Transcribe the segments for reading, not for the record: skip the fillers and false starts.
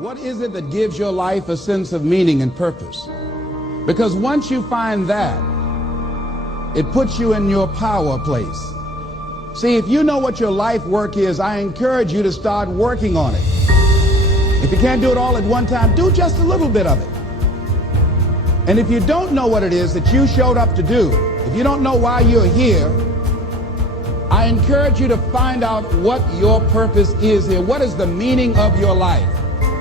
What is it that gives your life a sense of meaning and purpose? Because once you find that, it puts you in your power place. See, if you know what your life work is, I encourage you to start working on it. If you can't do it all at one time, do just a little bit of it. And if you don't know what it is that you showed up to do, if you don't know why you're here, I encourage you to find out what your purpose is here. What is the meaning of your life?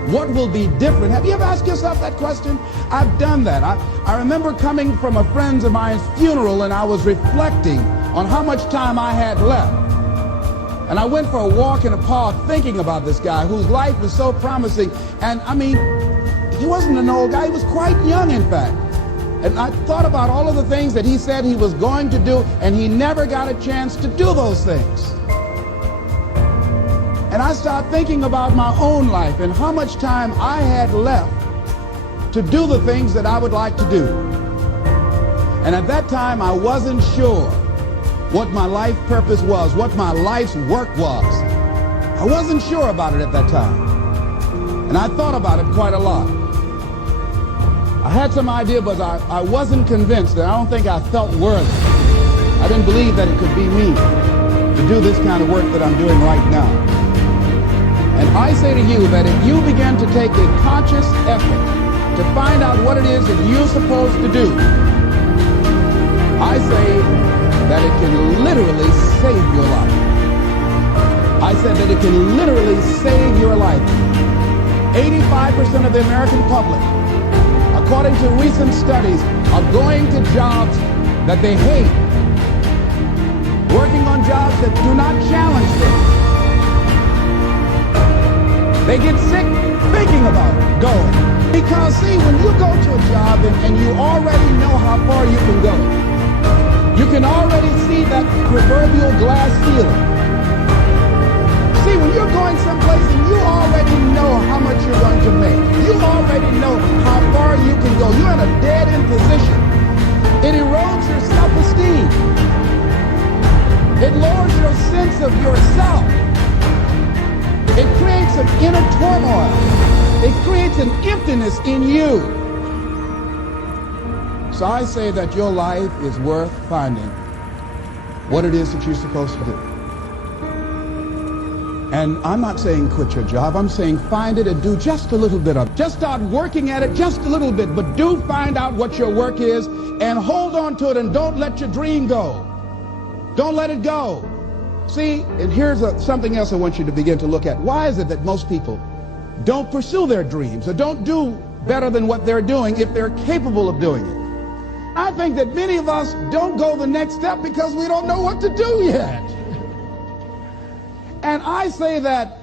What will be different? Have you ever asked yourself that question? I've done that. I remember coming from a friend of mine's funeral, and I was reflecting on how much time I had left. And I went for a walk in a park thinking about this guy whose life was so promising. And I mean, he wasn't an old guy. He was quite young, in fact. And I thought about all of the things that he said he was going to do, and he never got a chance to do those things. And I started thinking about my own life and how much time I had left to do the things that I would like to do. And at that time, I wasn't sure what my life purpose was, what my life's work was. I wasn't sure about it at that time. And I thought about it quite a lot. I had some idea, but I wasn't convinced, and I don't think I felt worthy. I didn't believe that it could be me to do this kind of work that I'm doing right now. And I say to you that if you begin to take a conscious effort to find out what it is that you're supposed to do, I say that it can literally save your life. I said that it can literally save your life. 85% of the American public, according to recent studies, are going to jobs that they hate, working on jobs that do not challenge them. They get sick thinking about going. Because see, when you go to a job and you already know how far you can go, you can already see that proverbial glass ceiling. See, when you're going someplace and you already know how much you're going to make, you already know how far you can go, you're in a dead-end position. It erodes your self-esteem. It lowers your sense of yourself. It creates an inner turmoil. It creates an emptiness in you. So I say that your life is worth finding what it is that you're supposed to do. And I'm not saying quit your job. I'm saying find it and do just a little bit of it. Just start working at it just a little bit, but do find out what your work is and hold on to it, and don't let your dream go. Don't let it go. See, and here's something else I want you to begin to look at. Why is it that most people don't pursue their dreams or don't do better than what they're doing if they're capable of doing it? I think that many of us don't go the next step because we don't know what to do yet. And I say that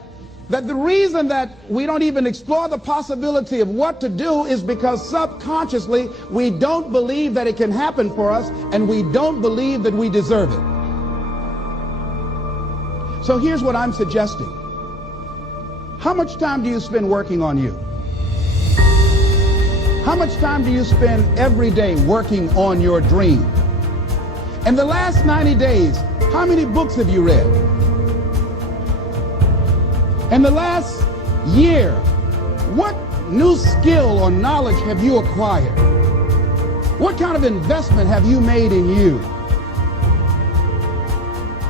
the reason that we don't even explore the possibility of what to do is because subconsciously we don't believe that it can happen for us, and we don't believe that we deserve it. So here's what I'm suggesting. How much time do you spend working on you? How much time do you spend every day working on your dream? In the last 90 days, how many books have you read? In the last year, what new skill or knowledge have you acquired? What kind of investment have you made in you?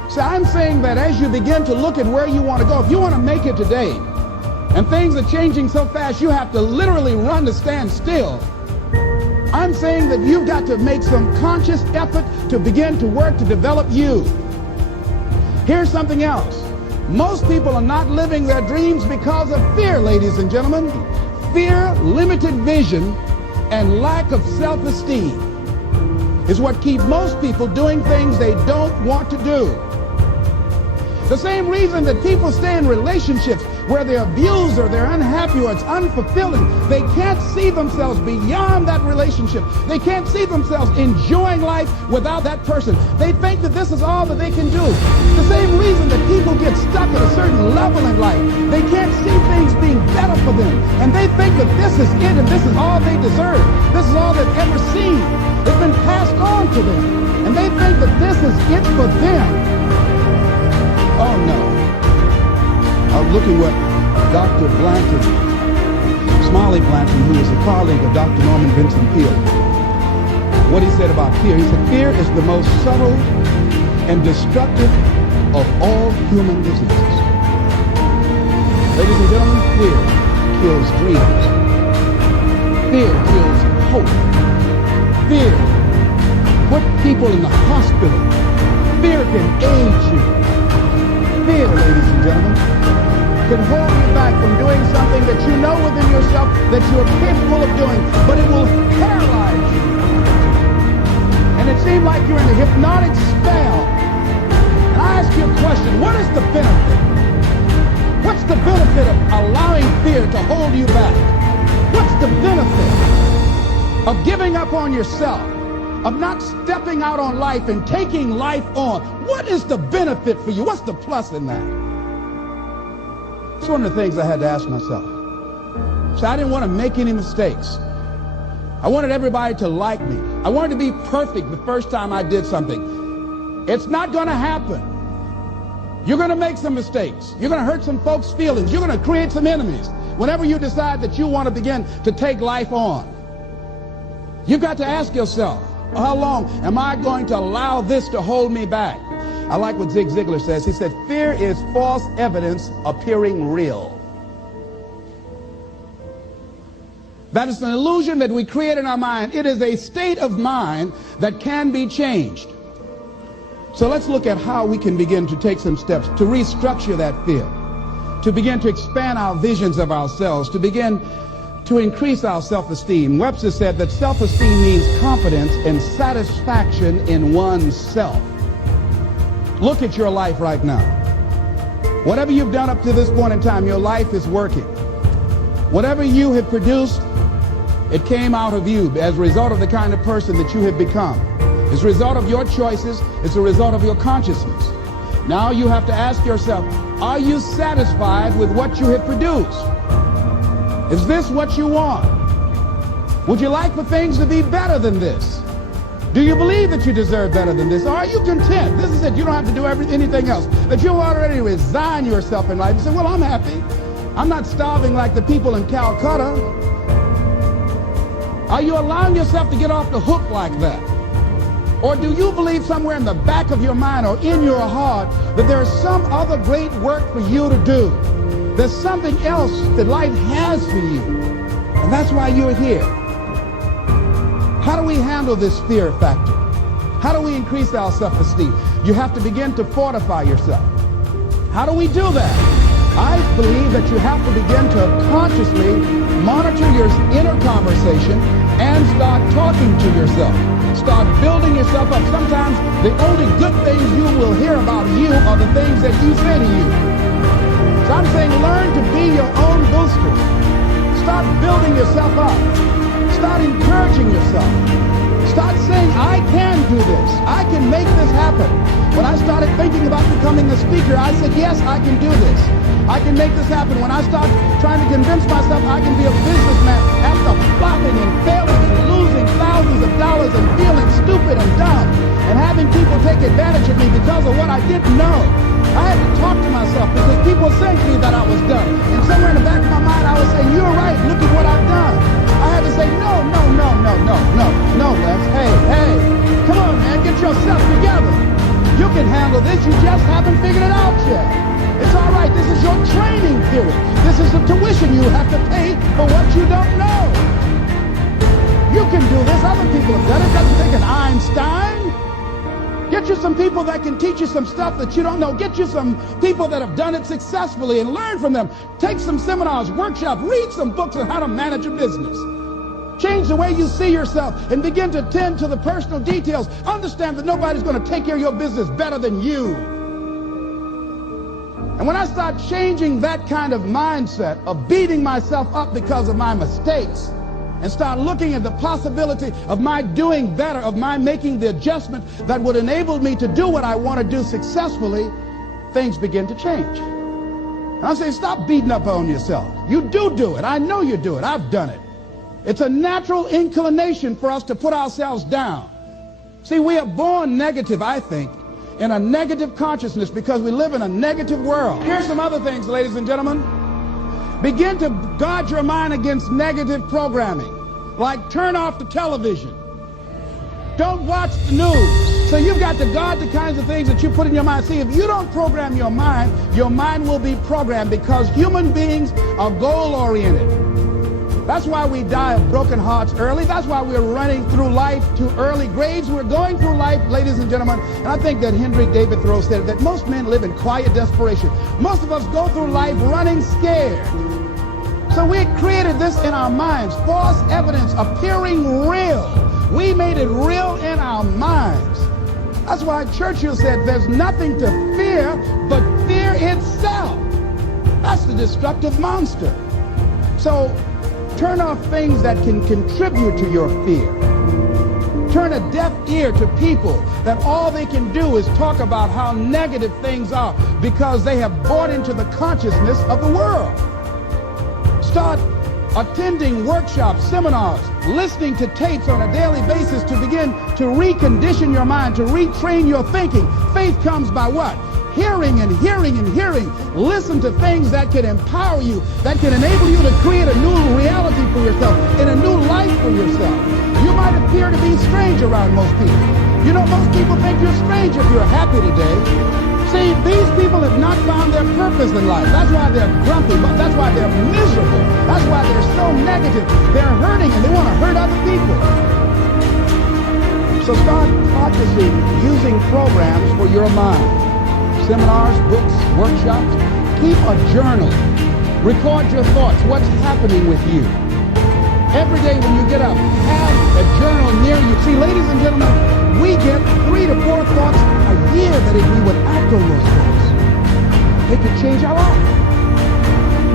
So I'm saying that as you begin to look at where you want to go, if you want to make it today, and things are changing so fast you have to literally run to stand still, I'm saying that you've got to make some conscious effort to begin to work to develop you. Here's something else. Most people are not living their dreams because of fear, ladies and gentlemen. Fear, limited vision, and lack of self-esteem is what keep most people doing things they don't want to do. The same reason that people stay in relationships where they're abused or they're unhappy or it's unfulfilling. They can't see themselves beyond that relationship. They can't see themselves enjoying life without that person. They think that this is all that they can do. The same reason that people get stuck at a certain level in life. They can't see things being better for them. And they think that this is it and this is all they deserve. This is all they've ever seen. It's been passed on to them. And they think that this is it for them. Oh no. I'm looking what Dr. Blanton Charlie Blanton, who is a colleague of Dr. Norman Vincent Peale, what he said about fear. He said, fear is the most subtle and destructive of all human diseases. Ladies and gentlemen, fear kills dreams. Fear kills hope. Fear puts people in the hospital. Fear can age you. Fear, ladies and gentlemen, can hold you back from doing something that you know within yourself that you are capable of doing, but it will paralyze you. And it seems like you're in a hypnotic spell. And I ask you a question, what is the benefit? What's the benefit of allowing fear to hold you back? What's the benefit of giving up on yourself, of not stepping out on life and taking life on? What is the benefit for you? What's the plus in that? It's one of the things I had to ask myself. So I didn't want to make any mistakes. I wanted everybody to like me. I wanted to be perfect the first time I did something. It's not going to happen. You're going to make some mistakes. You're going to hurt some folks' feelings. You're going to create some enemies whenever you decide that you want to begin to take life on. You've got to ask yourself, how long am I going to allow this to hold me back? I like what Zig Ziglar says. He said, fear is false evidence appearing real. That is an illusion that we create in our mind. It is a state of mind that can be changed. So let's look at how we can begin to take some steps to restructure that fear, to begin to expand our visions of ourselves, to begin to increase our self-esteem. Webster said that self-esteem means confidence and satisfaction in oneself. Look at your life right now. Whatever you've done up to this point in time, your life is working. Whatever you have produced, it came out of you as a result of the kind of person that you have become. It's a result of your choices. It's a result of your consciousness. Now you have to ask yourself, are you satisfied with what you have produced? Is this what you want? Would you like for things to be better than this? Do you believe that you deserve better than this? Or are you content? This is it. You don't have to do anything else. That you've already resigned yourself in life and say, well, I'm happy. I'm not starving like the people in Calcutta. Are you allowing yourself to get off the hook like that? Or do you believe somewhere in the back of your mind or in your heart that there's some other great work for you to do? There's something else that life has for you. And that's why you're here. How do we handle this fear factor? How do we increase our self-esteem? You have to begin to fortify yourself. How do we do that? I believe that you have to begin to consciously monitor your inner conversation and start talking to yourself. Start building yourself up. Sometimes the only good things you will hear about you are the things that you say to you. So I'm saying learn to be your own booster. Start building yourself up. Start encouraging yourself. Start saying, I can do this. I can make this happen. When I started thinking about becoming a speaker, I said, yes, I can do this. I can make this happen. When I start trying to convince myself I can be a businessman after flopping and failing and losing thousands of dollars and feeling stupid and dumb and having people take advantage of me because of what I didn't know, I had to talk to myself because people were saying to me that I was dumb. And somewhere in the back of my mind, I was saying, you're right, look at what I've done. I had to say, no, Les. Hey, come on, man, get yourself together. You can handle this, you just haven't figured it out yet. It's all right, this is your training period. This is the tuition you have to pay for what you don't know. You can do this, other people have done it. It doesn't take an Einstein. Get you some people that can teach you some stuff that you don't know. Get you some people that have done it successfully and learn from them. Take some seminars, workshops, read some books on how to manage a business. Change the way you see yourself and begin to tend to the personal details. Understand that nobody's going to take care of your business better than you. And when I start changing that kind of mindset of beating myself up because of my mistakes and start looking at the possibility of my doing better, of my making the adjustment that would enable me to do what I want to do successfully, things begin to change. And I say, stop beating up on yourself. You do it. I know you do it. I've done it. It's a natural inclination for us to put ourselves down. See, we are born negative, I think, in a negative consciousness because we live in a negative world. Here's some other things, ladies and gentlemen. Begin to guard your mind against negative programming, like turn off the television. Don't watch the news. So you've got to guard the kinds of things that you put in your mind. See, if you don't program your mind will be programmed, because human beings are goal-oriented. That's why we die of broken hearts early. That's why we're running through life to early graves. We're going through life, ladies and gentlemen, and I think that Henry David Thoreau said that most men live in quiet desperation. Most of us go through life running scared. So we created this in our minds, false evidence appearing real. We made it real in our minds. That's why Churchill said there's nothing to fear but fear itself. That's the destructive monster. So turn off things that can contribute to your fear. Turn a deaf ear to people that all they can do is talk about how negative things are, because they have bought into the consciousness of the world. Start attending workshops, seminars, listening to tapes on a daily basis to begin to recondition your mind, to retrain your thinking. Faith comes by what? Hearing and hearing and hearing. Listen to things that can empower you, that can enable you to create a new reality for yourself, and a new life for yourself. You might appear to be strange around most people. You know, most people think you're strange if you're happy today. See, these people have not found their purpose in life. That's why they're grumpy. That's why they're miserable. That's why they're so negative. They're hurting and they want to hurt other people. So start practicing using programs for your mind. Seminars, books, workshops. Keep a journal. Record your thoughts. What's happening with you? Every day when you get up, have a journal near you. See, ladies and gentlemen, we get 3 to 4 thoughts a year that if we would act on those thoughts, it could change our life.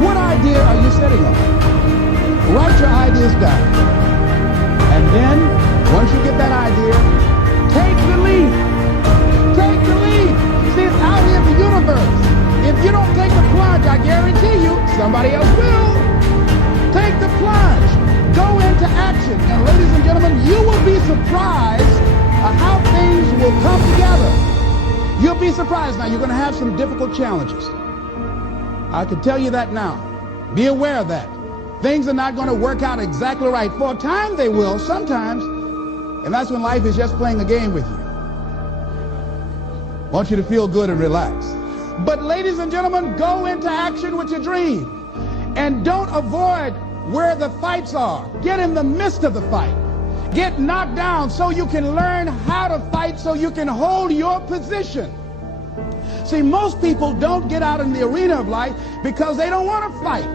What idea are you setting on? Write your ideas down. And then, once you get that idea, take the leap. Take the leap. See, it's out here in the universe. If you don't take the plunge, I guarantee you, somebody else will. Take the plunge. Go into action. And ladies and gentlemen, you will be surprised at how things will come together. You'll be surprised. Now, you're going to have some difficult challenges. I can tell you that now. Be aware of that. Things are not going to work out exactly right. For a time, they will, sometimes. And that's when life is just playing a game with you. I want you to feel good and relax. But ladies and gentlemen, go into action with your dream. And don't avoid where the fights are. Get in the midst of the fight. Get knocked down so you can learn how to fight, so you can hold your position. See, most people don't get out in the arena of life because they don't want to fight.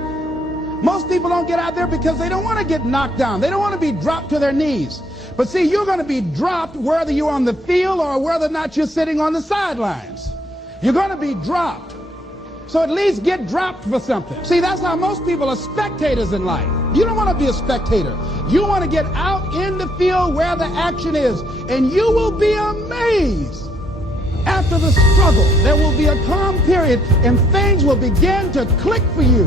Most people don't get out there because they don't want to get knocked down. They don't want to be dropped to their knees. But see, you're going to be dropped whether you're on the field or whether or not you're sitting on the sidelines. You're going to be dropped. So at least get dropped for something. See, that's how most people are spectators in life. You don't want to be a spectator. You want to get out in the field where the action is. And you will be amazed. After the struggle, there will be a calm period and things will begin to click for you.